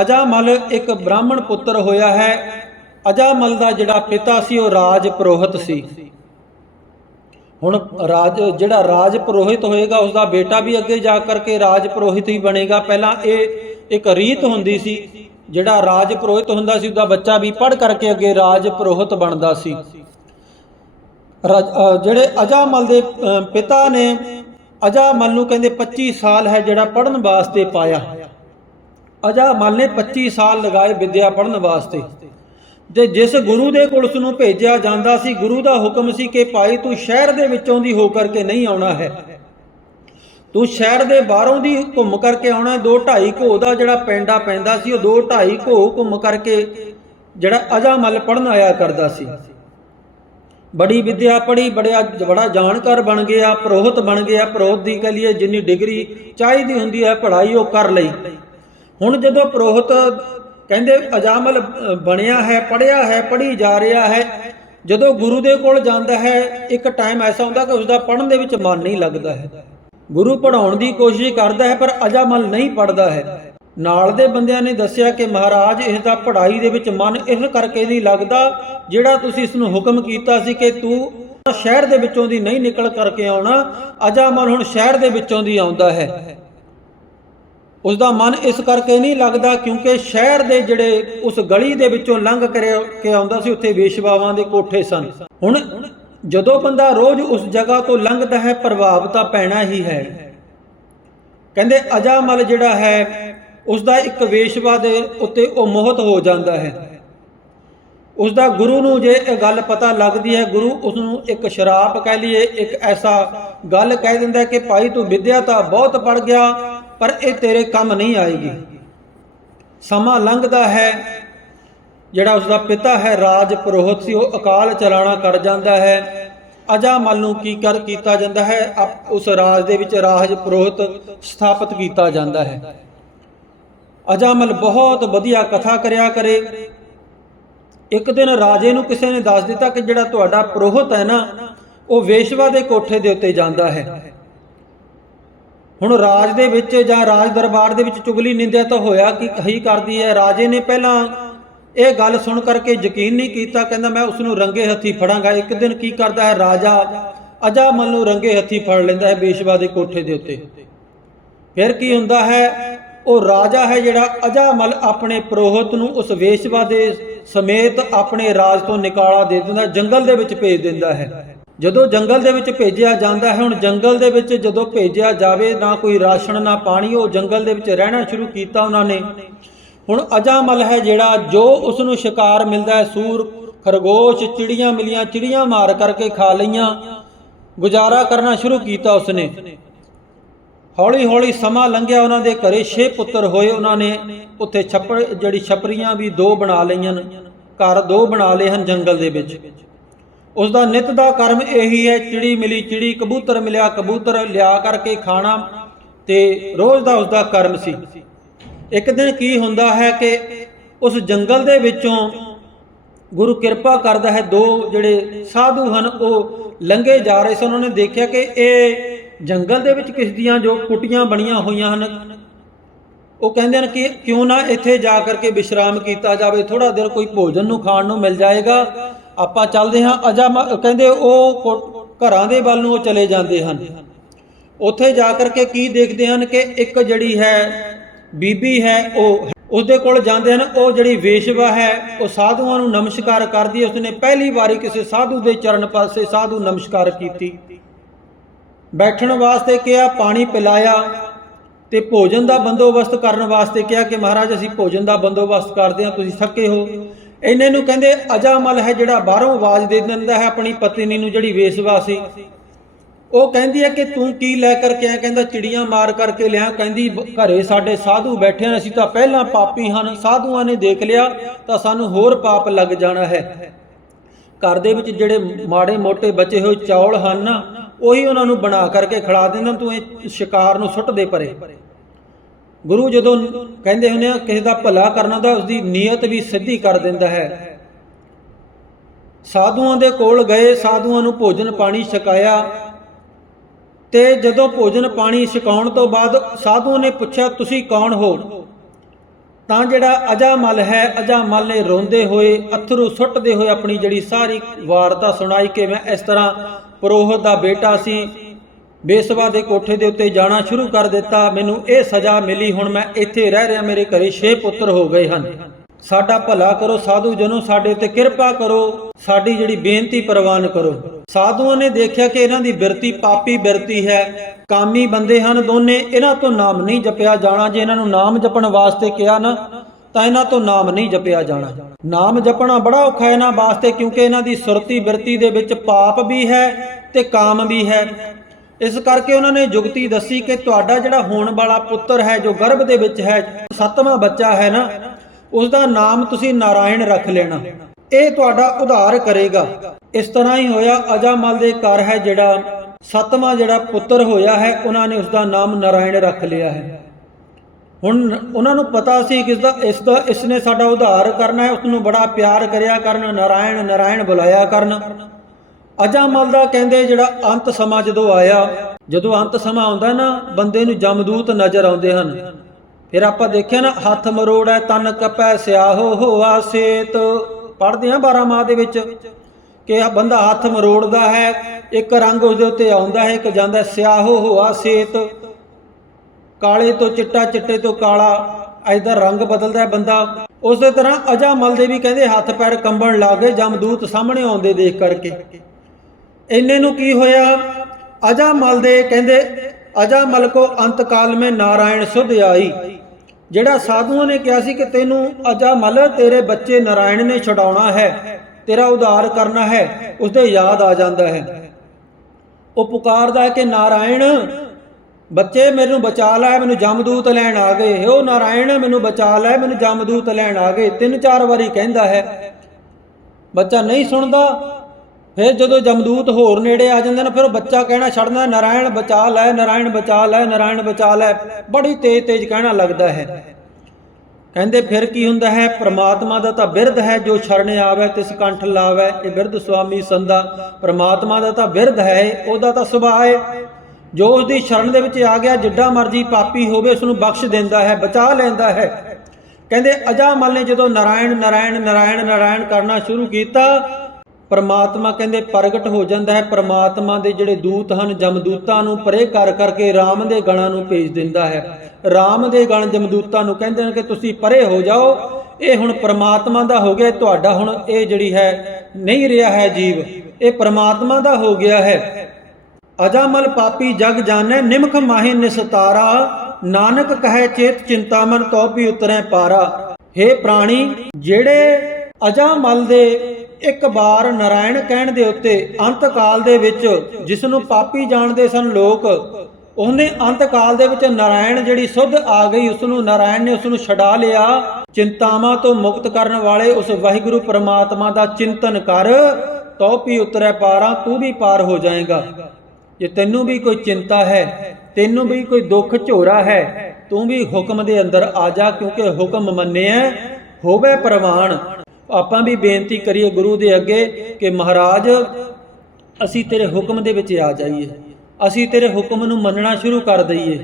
ਅਜਾਮਲ ਇੱਕ ਬ੍ਰਾਹਮਣ ਪੁੱਤਰ ਹੋਇਆ ਹੈ। ਅਜਾਮਲ ਦਾ ਜਿਹੜਾ ਪਿਤਾ ਸੀ, ਉਹ ਰਾਜ ਪੁਰੋਹਿਤ ਸੀ। ਹੁਣ ਰਾਜ, ਜਿਹੜਾ ਰਾਜ ਪੁਰੋਹਿਤ ਹੋਏਗਾ ਉਸ ਦਾ ਬੇਟਾ ਵੀ ਅੱਗੇ ਜਾ ਕਰਕੇ ਰਾਜ ਪੁਰੋਹਿਤ ਹੀ ਬਣੇਗਾ। ਪਹਿਲਾਂ ਇਹ ਇੱਕ ਰੀਤ ਹੁੰਦੀ ਸੀ, ਜਿਹੜਾ ਰਾਜ ਪੁਰੋਹਿਤ ਹੁੰਦਾ ਸੀ, ਉਹਦਾ ਬੱਚਾ ਵੀ ਪੜ੍ਹ ਕਰਕੇ ਅੱਗੇ ਰਾਜ ਪ੍ਰੋਹਿਤ ਬਣਦਾ ਸੀ। ਰਾਜ- ਜਿਹੜੇ ਅਜਾਮਲ ਦੇ ਪਿਤਾ ਨੇ ਅਜਾਮਲ ਨੂੰ ਕਹਿੰਦੇ 25 ਸਾਲ ਹੈ ਜਿਹੜਾ ਪੜਨ ਵਾਸਤੇ ਪਾਇਆ। ਅਜਾ ਅਜਾਮਲ ਨੇ 25 ਸਾਲ ਲਗਾਏ ਵਿਦਿਆ ਪੜਨ ਵਾਸਤੇ। ਤੇ ਜਿਸ ਗੁਰੂ ਦੇ ਕੋਲ ਉਸ ਨੂੰ ਭੇਜਿਆ ਜਾਂਦਾ ਸੀ, ਗੁਰੂ ਦਾ ਹੁਕਮ ਸੀ ਕਿ ਭਾਈ ਤੂੰ ਸ਼ਹਿਰ ਦੇ ਵਿੱਚੋਂ ਦੀ ਹੋ ਕਰਕੇ ਨਹੀਂ ਆਉਣਾ ਹੈ। ਤੂੰ ਸ਼ਹਿਰ ਦੇ ਬਾਹਰੋਂ ਦੀ ਘੁੰਮ ਕਰਕੇ ਆਉਣਾ ਹੈ। ਦੋ ਢਾਈ ਘੋ ਦਾ ਜਿਹੜਾ ਪੈਂਡਾ ਪੈਂਦਾ ਸੀ, ਉਹ ਦੋ ਢਾਈ ਘੋ ਘੁੰਮ ਕਰਕੇ ਜਿਹੜਾ ਅਜਾ ਅਜਾਮਲ ਪੜਨ ਆਇਆ ਕਰਦਾ ਸੀ। ਬੜੀ ਵਿਦਿਆ ਪੜੀ ਬੜਿਆ ਬੜਾ ਜਾਣਕਾਰ ਬਣ ਗਿਆ, ਪ੍ਰੋਹਤ ਬਣ ਗਿਆ। ਪ੍ਰੋਹਤ ਦੀ ਕਹ ਲਈਏ ਜਿੰਨੀ ਡਿਗਰੀ ਚਾਹੀਦੀ ਹੁੰਦੀ ਹੈ, ਪੜ੍ਹਾਈ ਉਹ ਕਰ ਲਈ। ਹੁਣ ਜਦੋਂ ਪ੍ਰੋਹਤ ਕਹਿੰਦੇ ਅਜਾਮਲ ਅ, ਬਣਿਆ ਹੈ ਪੜਿਆ ਹੈ ਪੜੀ ਜਾ ਰਿਹਾ ਹੈ ਜਦੋਂ ਗੁਰੂ ਦੇ ਕੋਲ ਜਾਂਦਾ ਹੈ ਇੱਕ ਟਾਈਮ ਐਸਾ ਹੁੰਦਾ ਕਿ ਉਸ ਦਾ ਪੜਨ ਦੇ ਵਿੱਚ ਮਨ ਨਹੀਂ ਲੱਗਦਾ ਹੈ। ਗੁਰੂ ਪੜਾਉਣ ਦੀ ਕੋਸ਼ਿਸ਼ ਕਰਦਾ ਹੈ ਪਰ ਅਜਾਮਲ ਨਹੀਂ ਪੜਦਾ ਹੈ। ਨਾਲ ਦੇ ਬੰਦਿਆਂ ਨੇ ਦੱਸਿਆ ਕਿ ਮਹਾਰਾਜ ਇਸ ਦਾ ਪੜ੍ਹਾਈ ਦੇ ਵਿੱਚ ਮਨ ਇਸ ਕਰਕੇ ਨਹੀਂ ਲੱਗਦਾ ਜਿਹੜਾ ਤੁਸੀਂ ਇਸ ਨੂੰ ਹੁਕਮ ਕੀਤਾ ਸੀ ਕਿ ਤੂੰ ਸ਼ਹਿਰ ਦੇ ਵਿੱਚੋਂ ਦੀ ਨਹੀਂ ਨਿਕਲ ਕਰਕੇ ਆਉਣਾ ਅਜਾਮਲ ਹੁਣ ਸ਼ਹਿਰ ਦੇ ਵਿੱਚੋਂ ਦੀ ਆਉਂਦਾ ਹੈ। ਉਸ ਦਾ ਮਨ ਇਸ ਕਰਕੇ ਨਹੀਂ ਲੱਗਦਾ ਕਿਉਂਕਿ ਸ਼ਹਿਰ ਦੇ ਜਿਹੜੇ ਉਸ ਗਲੀ ਦੇ ਵਿੱਚੋਂ ਲੰਘ ਕਰੇ ਕੇ ਆਉਂਦਾ ਸੀ, ਉੱਥੇ ਵੇਸ਼ਵਾਵਾਂ ਦੇ ਕੋਠੇ ਸਨ। ਹੁਣ ਜਦੋਂ ਬੰਦਾ ਰੋਜ਼ ਉਸ ਜਗ੍ਹਾ ਤੋਂ ਲੰਘਦਾ ਹੈ, ਪ੍ਰਭਾਵ ਤਾਂ ਪੈਣਾ ਹੀ ਹੈ। ਕਹਿੰਦੇ ਅਜਾਮਲ ਜਿਹੜਾ ਹੈ ਉਸ ਦਾ ਇੱਕ ਵੇਸ਼ਵਾ ਦੇ ਉੱਤੇ ਉਹ ਮੋਹਤ ਹੋ ਜਾਂਦਾ ਹੈ। ਉਸ ਦਾ ਗੁਰੂ ਨੂੰ ਜੇ ਇਹ ਗੱਲ ਪਤਾ ਲੱਗਦੀ ਹੈ, ਗੁਰੂ ਉਸ ਨੂੰ ਇੱਕ ਸ਼ਰਾਪ ਕਹਿ ਲਈਏ, ਇੱਕ ਐਸਾ ਗੱਲ ਕਹਿ ਦਿੰਦਾ ਕਿ ਭਾਈ ਤੂੰ ਵਿਦਿਆ ਤਾਂ ਬਹੁਤ ਪੜ ਗਿਆ ਪਰ ਇਹ ਤੇਰੇ ਕੰਮ ਨਹੀਂ ਆਏਗੀ। ਸਮਾਂ ਲੰਘਦਾ ਹੈ, ਜਿਹੜਾ ਉਸ ਦਾ ਪਿਤਾ ਹੈ, ਰਾਜ ਪੁਰੋਹਿਤ ਸੀ, ਉਹ ਅਕਾਲ ਚਲਾਣਾ ਕਰ ਜਾਂਦਾ ਹੈ। ਅਜਾਮਲ ਨੂੰ ਕੀ ਕਰ ਕੀਤਾ ਜਾਂਦਾ ਹੈ ਉਸ ਰਾਜ ਦੇ ਵਿੱਚ ਰਾਜ ਪੁਰੋਹਿਤ ਸਥਾਪਿਤ ਕੀਤਾ ਜਾਂਦਾ ਹੈ। ਅਜਾਮਲ ਬਹੁਤ ਵਧੀਆ ਕਥਾ ਕਰਿਆ ਕਰੇ। ਇੱਕ ਦਿਨ ਰਾਜੇ ਨੂੰ ਕਿਸੇ ਨੇ ਦੱਸ ਦਿੱਤਾ ਕਿ ਜਿਹੜਾ ਤੁਹਾਡਾ ਪੁਰੋਹਿਤ ਹੈ ਨਾ, ਉਹ ਵੇਸ਼ਵਾ ਦੇ ਕੋਠੇ ਦੇ ਉੱਤੇ ਜਾਂਦਾ ਹੈ। ਹੁਣ ਰਾਜ ਦੇ ਵਿੱਚ ਜਾਂ ਰਾਜ ਦਰਬਾਰ ਦੇ ਵਿੱਚ ਚੁਗਲੀ ਨਿੰਦਿਆ ਤਾਂ ਹੋਇਆ ਕਿ ਹੀ ਕਰਦੀ ਹੈ? ਰਾਜੇ ਨੇ ਪਹਿਲਾਂ ਇਹ ਗੱਲ ਸੁਣ ਕਰਕੇ ਯਕੀਨ ਨਹੀਂ ਕੀਤਾ, ਕਹਿੰਦਾ ਮੈਂ ਉਸ ਨੂੰ ਰੰਗੇ ਹੱਥੀ ਫੜਾਂਗਾ। ਇੱਕ ਦਿਨ ਕੀ ਕਰਦਾ ਹੈ? ਰਾਜਾ ਅਜਾਮਲ ਨੂੰ ਰੰਗੇ ਹੱਥੀ ਫੜ ਲੈਂਦਾ ਹੈ ਬੇਸ਼ਵਾ ਦੇ ਕੋਠੇ ਦੇ ਉੱਤੇ। ਫਿਰ ਕੀ ਹੁੰਦਾ ਹੈ? ਉਹ ਰਾਜਾ ਹੈ ਜਿਹੜਾ ਅਜਾਮਲ ਆਪਣੇ ਪ੍ਰੋਹਤ ਨੂੰ ਉਸ ਵੇਸ਼ਵਾ ਦੇ ਸਮੇਤ ਆਪਣੇ ਰਾਜ ਤੋਂ ਨਿਕਾਲਾ ਦੇ ਦਿੰਦਾ, ਜੰਗਲ ਦੇ ਵਿੱਚ ਭੇਜ ਦਿੰਦਾ ਹੈ। ਜਦੋਂ ਜੰਗਲ ਦੇ ਵਿੱਚ ਭੇਜਿਆ ਜਾਂਦਾ ਹੈ ਹੁਣ ਜੰਗਲ ਦੇ ਵਿੱਚ ਜਦੋਂ ਭੇਜਿਆ ਜਾਵੇ ਨਾ ਕੋਈ ਰਾਸ਼ਨ ਨਾ ਪਾਣੀ ਉਹ ਜੰਗਲ ਦੇ ਵਿੱਚ ਰਹਿਣਾ ਸ਼ੁਰੂ ਕੀਤਾ ਉਹਨਾਂ ਨੇ। ਹੁਣ ਅਜਾਮਲ ਹੈ ਜਿਹੜਾ ਜੋ ਉਸ ਨੂੰ ਸ਼ਿਕਾਰ ਮਿਲਦਾ ਹੈ ਸੂਰ ਖਰਗੋਸ਼ ਚਿੜੀਆਂ ਮਿਲੀਆਂ ਚਿੜੀਆਂ ਮਾਰ ਕਰਕੇ ਖਾ ਲਈਆਂ ਗੁਜ਼ਾਰਾ ਕਰਨਾ ਸ਼ੁਰੂ ਕੀਤਾ ਉਸਨੇ। ਹੌਲੀ ਹੌਲੀ ਸਮਾਂ ਲੰਘਿਆ ਉਹਨਾਂ ਦੇ ਘਰੇ 6 ਪੁੱਤਰ ਹੋਏ ਉਹਨਾਂ ਨੇ। ਉੱਥੇ ਛੱਪੜ ਜਿਹੜੀ ਛਪਰੀਆਂ ਵੀ ਦੋ ਬਣਾ ਲਈਆਂ ਨੇ, ਘਰ ਦੋ ਬਣਾ ਲਏ ਹਨ ਜੰਗਲ ਦੇ ਵਿੱਚ। ਉਸ ਦਾ ਨਿਤ ਦਾ ਕਰਮ ਇਹੀ ਹੈ, ਚਿੜੀ ਮਿਲੀ ਚਿੜੀ, ਕਬੂਤਰ ਮਿਲਿਆ ਕਬੂਤਰ, ਲਿਆ ਕਰਕੇ ਖਾਣਾ ਤੇ ਰੋਜ਼ ਦਾ ਉਸ ਦਾ ਕਰਮ ਸੀ। ਇੱਕ ਦਿਨ ਕੀ ਹੁੰਦਾ ਹੈ ਕਿ ਉਸ ਜੰਗਲ ਦੇ ਵਿੱਚੋਂ ਗੁਰੂ ਕਿਰਪਾ ਕਰਦਾ ਹੈ, ਦੋ ਜਿਹੜੇ ਸਾਧੂ ਹਨ ਉਹ ਲੰਘੇ ਜਾ ਰਹੇ ਸਨ। ਉਹਨਾਂ ਨੇ ਦੇਖਿਆ ਕਿ ਇਹ ਜੰਗਲ ਦੇ ਵਿੱਚ ਕਿਸ ਦੀਆਂ ਜੋ ਕੁਟੀਆਂ ਬਣੀਆਂ ਹੋਈਆਂ ਹਨ, ਉਹ ਕਹਿੰਦੇ ਹਨ ਕਿ ਕਿਉਂ ਨਾ ਇੱਥੇ ਜਾ ਕਰਕੇ ਵਿਸ਼ਰਾਮ ਕੀਤਾ ਜਾਵੇ ਥੋੜਾ ਦੇਰ ਕੋਈ ਭੋਜਨ ਨੂੰ ਖਾਣ ਨੂੰ ਮਿਲ ਜਾਏਗਾ। ਆਪਾਂ ਚੱਲਦੇ ਹਾਂ ਅਜਾ ਕਹਿੰਦੇ ਉਹ ਘਰਾਂ ਦੇ ਵੱਲ ਨੂੰ ਉਹ ਚਲੇ ਜਾਂਦੇ ਹਨ। ਉੱਥੇ ਜਾ ਕਰਕੇ ਕੀ ਦੇਖਦੇ ਹਨ ਕਿ ਇੱਕ ਜਿਹੜੀ ਹੈ, ਬੀਬੀ ਹੈ, ਉਹ ਉਸਦੇ ਕੋਲ ਜਾਂਦੇ ਹਨ, ਉਹ ਜਿਹੜੀ ਵੇਸ਼ਵਾ ਹੈ, ਉਹ ਸਾਧੂਆਂ ਨੂੰ ਨਮਸਕਾਰ ਕਰਦੀ ਹੈ। ਉਸਨੇ ਪਹਿਲੀ ਵਾਰੀ ਕਿਸੇ ਸਾਧੂ ਦੇ ਚਰਨ ਪਾਸੇ ਸਾਧੂ ਨਮਸਕਾਰ ਕੀਤੀ। ਬੈਠਣ ਵਾਸਤੇ ਕਿਹਾ, ਪਾਣੀ ਪਿਲਾਇਆ ਤੇ ਭੋਜਨ ਦਾ ਬੰਦੋਬਸਤ ਕਰਨ ਵਾਸਤੇ ਕਿਹਾ ਕਿ ਮਹਾਰਾਜ, ਅਸੀਂ ਭੋਜਨ ਦਾ ਬੰਦੋਬਸਤ ਕਰਦੇ ਹਾਂ, ਤੁਸੀਂ ਥੱਕੇ ਹੋ। ਇਹਨੇ ਨੂੰ ਕਹਿੰਦੇ ਅਜਾਮਲ ਹੈ ਜਿਹੜਾ ਬਾਹਰੋਂ ਆਵਾਜ਼ ਦੇ ਦਿੰਦਾ ਹੈ, ਆਪਣੀ ਪਤਨੀ ਨੂੰ ਜਿਹੜੀ ਵੇਸ਼ਵਾ ਸੀ। ਉਹ ਕਹਿੰਦੀ ਹੈ ਕਿ ਤੂੰ ਕੀ ਲੈ ਕਰਕੇ ਆਇਆ? ਕਹਿੰਦਾ, ਚਿੜੀਆਂ ਮਾਰ ਕਰਕੇ ਲਿਆ। ਕਹਿੰਦੀ, ਘਰੇ ਸਾਡੇ ਸਾਧੂ ਬੈਠੇ ਹਨ ਅਸੀਂ ਤਾਂ ਪਹਿਲਾਂ ਪਾਪੀ ਹਨ, ਸਾਧੂਆਂ ਨੇ ਦੇਖ ਲਿਆ ਤਾਂ ਸਾਨੂੰ ਹੋਰ ਪਾਪ ਲੱਗ ਜਾਣਾ ਹੈ। ਘਰ ਦੇ ਵਿੱਚ ਜਿਹੜੇ ਮਾੜੇ ਮੋਟੇ ਬਚੇ ਹੋਏ ਚੌਲ ਹਨ ਨਾ, ਉਹੀ ਉਹਨਾਂ ਨੂੰ ਬਣਾ ਕਰਕੇ ਖਿਲਾ ਦਿੰਦੇ ਤੂੰ ਇਹ ਸ਼ਿਕਾਰ ਨੂੰ ਸੁੱਟ ਦੇ ਪਰੇ। ਗੁਰੂ ਜਦੋਂ ਕਹਿੰਦੇ ਹੁੰਦੇ ਆ, ਕਿਸੇ ਦਾ ਭਲਾ ਕਰਨਾ ਦਾ ਉਸਦੀ ਨੀਅਤ ਵੀ ਸਿੱਧੀ ਕਰ ਦਿੰਦਾ ਹੈ। ਸਾਧੂਆਂ ਦੇ ਕੋਲ ਗਏ, ਸਾਧੂਆਂ ਨੂੰ ਭੋਜਨ ਪਾਣੀ ਛਕਾਇਆ ਤੇ ਜਦੋਂ ਭੋਜਨ ਪਾਣੀ ਛਕਾਉਣ ਤੋਂ ਬਾਅਦ ਸਾਧੂਆਂ ਨੇ ਪੁੱਛਿਆ, ਤੁਸੀਂ ਕੌਣ ਹੋ? ਤਾਂ ਜਿਹੜਾ ਅਜਾਮਲ ਹੈ ਅਜਾਮਲ ਨੇ ਰੋਂਦੇ ਹੋਏ, ਅਥਰੂ ਸੁੱਟਦੇ ਹੋਏ ਆਪਣੀ ਜਿਹੜੀ ਸਾਰੀ ਵਾਰਤਾ ਸੁਣਾਈ, ਕਿ ਮੈਂ ਇਸ ਤਰ੍ਹਾਂ ਪੁਰੋਹਿਤ ਦਾ ਬੇਟਾ ਸੀ ਬੇਸਵਾ ਦੇ ਕੋਠੇ ਦੇ ਉੱਤੇ ਜਾਣਾ ਸ਼ੁਰੂ ਕਰ ਦਿੱਤਾ। ਮੈਨੂੰ ਇਹ ਸਜ਼ਾ ਮਿਲੀ। ਹੁਣ ਮੈਂ ਇੱਥੇ ਰਹਿ ਰਿਹਾ। ਮੇਰੇ ਘਰੇ ਛੇ ਪੁੱਤਰ ਹੋ ਗਏ ਹਨ। ਸਾਡਾ ਭਲਾ ਕਰੋ। ਸਾਧੂ ਜਨੋ, ਸਾਡੇ ਉੱਤੇ ਕਿਰਪਾ ਕਰੋ। ਸਾਡੀ ਜਿਹੜੀ ਬੇਨਤੀ, ਪ੍ਰਵਾਨ ਕਰੋ। ਸਾਧੂਆਂ ਨੇ ਦੇਖਿਆ ਕਿ ਇਹਨਾਂ ਦੀ ਬਿਰਤੀ ਪਾਪੀ ਬਿਰਤੀ ਹੈ। ਕਾਮੀ ਬੰਦੇ ਹਨ ਦੋਨੇ। ਇਹਨਾਂ ਤੋਂ ਨਾਮ ਨਹੀਂ ਜਪਿਆ ਜਾਣਾ। ਜੇ ਇਹਨਾਂ ਨੂੰ ਨਾਮ ਜਪਣ ਵਾਸਤੇ ਕਿਹਾ ਨਾ, ਤਾਂ ਇਹਨਾਂ ਤੋਂ ਨਾਮ ਨਹੀਂ ਜਪਿਆ ਜਾਣਾ। ਨਾਮ ਜਪਣਾ ਬੜਾ ਔਖਾ ਹੈ ਇਹਨਾਂ ਵਾਸਤੇ, ਕਿਉਂਕਿ ਇਹਨਾਂ ਦੀ ਸੁਰਤੀ ਬਿਰਤੀ ਦੇ ਵਿੱਚ ਪਾਪ ਵੀ ਹੈ ਤੇ ਕਾਮ ਵੀ ਹੈ। ਇਸ ਕਰਕੇ ਉਹਨਾਂ ਨੇ ਜੁਗਤੀ ਦੱਸੀ ਕਿ ਤੁਹਾਡਾ ਜਿਹੜਾ ਹੋਣ ਵਾਲਾ ਪੁੱਤਰ ਹੈ, ਜੋ ਗਰਭ ਦੇ ਵਿੱਚ ਹੈ, ਸੱਤਵਾਂ ਬੱਚਾ ਹੈ ਨਾ ਉਸ ਦਾ ਨਾਮ ਤੁਸੀਂ ਨਾਰਾਇਣ ਰੱਖ ਲੈਣਾ। ਇਹ ਤੁਹਾਡਾ ਉਧਾਰ ਕਰੇਗਾ। ਇਸ ਤਰ੍ਹਾਂ ਹੀ ਹੋਇਆ, ਅਜਾਮਲ ਦੇ ਘਰ ਹੈ ਜਿਹੜਾ, ਸੱਤਵਾਂ ਜਿਹੜਾ ਪੁੱਤਰ ਹੋਇਆ ਹੈ, ਉਹਨਾਂ ਨੇ ਉਸ ਦਾ ਨਾਮ ਨਾਰਾਇਣ ਰੱਖ ਲਿਆ ਹੈ। ਹੁਣ ਉਹਨਾਂ ਨੂੰ ਪਤਾ ਸੀ ਕਿ ਇਸ ਦਾ ਇਸ ਦਾ ਇਸ ਨੇ ਸਾਡਾ ਉਧਾਰ ਕਰਨਾ ਹੈ, ਉਸ ਨੂੰ ਬੜਾ ਪਿਆਰ ਕਰਿਆ ਕਰਨ, ਨਾਰਾਇਣ ਨਾਰਾਇਣ ਬੁਲਾਇਆ ਕਰਨ। ਅਜਾਮਲ ਦਾ ਕਹਿੰਦੇ ਜਿਹੜਾ ਅੰਤ ਸਮਾਂ ਜਦੋਂ ਆਇਆ, ਜਦੋਂ ਅੰਤ ਸਮਾਂ ਆਉਂਦਾ ਨਾ, ਬੰਦੇ ਨੂੰ ਜਮਦੂਤ ਨਜ਼ਰ ਆਉਂਦੇ ਹਨ। ਫਿਰ ਆਪਾਂ ਦੇਖਿਆ ਨਾ, ਹੱਥ ਮਰੋੜਾ ਤਨ ਕਪੈ, ਸਿਆਹੋ ਹੋਆ ਸੇਤ। ਪੜਦੇ ਆ 12 ਮਾਹ ਦੇ ਵਿੱਚ ਕਿ ਇਹ ਬੰਦਾ ਹੱਥ ਮਰੋੜਦਾ ਹੈ, ਇੱਕ ਰੰਗ ਉਸ ਦੇ ਉੱਤੇ ਆਉਂਦਾ ਹੈ, ਇੱਕ ਜਾਂਦਾ ਸਿਆਹੋ ਹੋਆ ਸੇਤ। ਕਾਲੇ ਤੋਂ ਚਿੱਟਾ, ਚਿੱਟੇ ਤੋਂ ਕਾਲਾ ਐਦਾ ਰੰਗ ਬਦਲਦਾ ਹੈ ਬੰਦਾ। ਉਸੇ ਤਰ੍ਹਾਂ ਅਜਾਮਲ ਦੇ ਵੀ ਕਹਿੰਦੇ ਹੱਥ ਪੈਰ ਕੰਬਣ ਲੱਗੇ ਜਮਦੂਤ ਸਾਹਮਣੇ ਆਉਂਦੇ ਦੇਖ ਕਰਕੇ। ਇੰਨੇ ਨੂੰ ਕੀ ਹੋਇਆ? ਅਜਾਮਲ ਦੇ ਕਹਿੰਦੇ ਅਜਾਮਲ ਕੋ ਅੰਤ ਕਾਲ ਮੇ ਨਾਰਾਇਣ ਸੁਧ ਆਈ। ਜਿਹੜਾ ਸਾਧੂਆਂ ਨੇ ਕਿਹਾ ਸੀ ਕਿ ਤੈਨੂੰ ਅਜਾਮਲ ਤੇਰੇ ਬੱਚੇ ਨਾਰਾਇਣ ਨੇ ਛਡਾਉਣਾ ਹੈ, ਤੇਰਾ ਉਧਾਰ ਕਰਨਾ ਹੈ, ਉਸਦੇ ਯਾਦ ਆ ਜਾਂਦਾ ਹੈ। ਉਹ ਪੁਕਾਰਦਾ ਹੈ ਕਿ ਨਾਰਾਇਣ, ਬੱਚੇ ਮੈਨੂੰ ਬਚਾ ਲੈ, ਮੈਨੂੰ ਜਮਦੂਤ ਲੈਣ ਆ ਗਏ। ਉਹ ਨਾਰਾਇਣ, ਮੈਨੂੰ ਬਚਾ ਲੈ, ਮੈਨੂੰ ਜਮਦੂਤ ਲੈਣ ਆ ਗਏ। ਤਿੰਨ ਚਾਰ ਵਾਰੀ ਕਹਿੰਦਾ ਹੈ। ਬੱਚਾ ਨਹੀਂ ਸੁਣਦਾ ਫਿਰ ਜਦੋਂ ਜਮਦੂਤ ਹੋਰ ਨੇੜੇ ਆ ਜਾਂਦੇ ਨੇ, ਫਿਰ ਉਹ ਬੱਚਾ ਕਹਿਣਾ ਛੱਡਦਾ ਨਾਰਾਇਣ, ਬਚਾ ਲੈ, ਨਾਰਾਇਣ, ਬਚਾ ਲੈ, ਨਾਰਾਇਣ, ਬਚਾ ਲੈ। ਬੜੀ ਤੇਜ਼ ਤੇਜ਼ ਕਹਿਣਾ ਲੱਗਦਾ ਹੈ। ਕਹਿੰਦੇ ਫਿਰ ਕੀ ਹੁੰਦਾ ਹੈ? ਪ੍ਰਮਾਤਮਾ ਦਾ ਤਾਂ ਬਿਰਧ ਹੈ, ਜੋ ਸ਼ਰਨ ਆਵੇ, ਤਿਸ ਕੰਠ ਲਾਵੇ, ਇਹ ਬਿਰਧ ਸੁਆਮੀ ਸੰਦਾ ਪ੍ਰਮਾਤਮਾ ਦਾ ਤਾਂ ਬਿਰਧ ਹੈ, ਉਹਦਾ ਤਾਂ ਸੁਭਾਅ ਹੈ। ਜੋ ਉਸ ਦੀ ਸ਼ਰਨ ਦੇ ਵਿੱਚ ਆ ਗਿਆ, ਜਿੱਡਾ ਮਰਜ਼ੀ ਪਾਪੀ ਹੋਵੇ ਉਸ ਨੂੰ ਬਖਸ਼ ਦਿੰਦਾ ਹੈ, ਬਚਾ ਲੈਂਦਾ ਹੈ। ਕਹਿੰਦੇ ਅਜਾਮਲ ਨੇ ਜਦੋਂ ਨਾਰਾਇਣ ਨਾਰਾਇਣ ਨਾਰਾਇਣ ਨਾਰਾਇਣ ਕਰਨਾ ਸ਼ੁਰੂ ਕੀਤਾ ਪਰਮਾਤਮਾ ਕਹਿੰਦੇ ਪ੍ਰਗਟ ਹੋ ਜਾਂਦਾ ਹੈ, ਪਰਮਾਤਮਾ ਦੇ ਜਿਹੜੇ ਦੂਤ ਹਨ, ਜਮਦੂਤਾਂ ਨੂੰ ਪਰੇ ਕਰ ਕਰਕੇ RAM ਦੇ ਗਣਾਂ ਨੂੰ ਭੇਜ ਦਿੰਦਾ ਹੈ। RAM ਦੇ ਗਣ ਜਮਦੂਤਾਂ ਨੂੰ ਕਹਿੰਦੇ ਨੇ ਕਿ ਤੁਸੀਂ ਪਰੇ ਹੋ ਜਾਓ, ਇਹ ਹੁਣ ਪਰਮਾਤਮਾ ਦਾ ਹੋ ਗਿਆ, ਤੁਹਾਡਾ ਹੁਣ ਇਹ ਜਿਹੜੀ ਹੈ ਨਹੀਂ ਰਿਹਾ ਹੈ ਜੀਵ, ਇਹ ਪਰਮਾਤਮਾ ਦਾ ਹੋ ਗਿਆ ਹੈ। ਅਜਾਮਲ ਪਾਪੀ ਜਗ ਜਾਣੈ, ਨਿਮਖ ਮਾਹੇ ਨਿਸਤਾਰਾ, ਨਾਨਕ ਕਹੈ ਚੇਤ ਚਿੰਤਾਮਨ ਤੋ ਵੀ ਉਤਰੈ ਪਾਰਾ। हे ਪ੍ਰਾਣੀ, ਜਿਹੜੇ ਅਜਾਮਲ ਦੇ ਇੱਕ ਵਾਰ ਨਾਰਾਇਣ ਕਹਿਣ ਦੇ ਉੱਤੇ ਅੰਤ ਕਾਲ ਦੇ ਵਿੱਚ ਜਿਸ ਨੂੰ ਪਾਪੀ ਜਾਣਦੇ ਸਨ ਲੋਕ, ਉਹਨੇ ਅੰਤ ਕਾਲ ਦੇ ਵਿੱਚ ਨਾਰਾਇਣ ਜਿਹੜੀ ਸੁਧ ਆ ਗਈ ਉਸ ਨੂੰ ਨਾਰਾਇਣ ਨੇ ਉਸ ਨੂੰ ਛਡਾ ਲਿਆ। ਚਿੰਤਾਵਾਂ ਤੋਂ ਮੁਕਤ ਕਰਨ ਵਾਲੇ ਉਸ ਵਾਹਿਗੁਰੂ ਪ੍ਰਮਾਤਮਾ ਦਾ ਚਿੰਤਨ ਕਰ ਤੋ ਵੀ ਉਤਰੈ ਪਾਰਾਂ, ਤੂੰ ਵੀ ਪਾਰ ਹੋ ਜਾਏਗਾ। ਜੇ ਤੈਨੂੰ ਵੀ ਕੋਈ ਚਿੰਤਾ ਹੈ, ਤੈਨੂੰ ਵੀ ਕੋਈ ਦੁੱਖ ਝੋਰਾ ਹੈ, ਤੂੰ ਵੀ ਹੁਕਮ ਦੇ ਅੰਦਰ ਆ ਜਾ, ਕਿਉਂਕਿ ਹੁਕਮ ਮੰਨਿਆ ਹੋਵੇ ਪ੍ਰਵਾਨ। ਆਪਾਂ ਵੀ ਬੇਨਤੀ ਕਰੀਏ ਗੁਰੂ ਦੇ ਅੱਗੇ ਕਿ ਮਹਾਰਾਜ, ਅਸੀਂ ਤੇਰੇ ਹੁਕਮ ਦੇ ਵਿੱਚ ਆ ਜਾਈਏ। ਅਸੀਂ ਤੇਰੇ ਹੁਕਮ ਨੂੰ ਮੰਨਣਾ ਸ਼ੁਰੂ ਕਰ ਦਈਏ।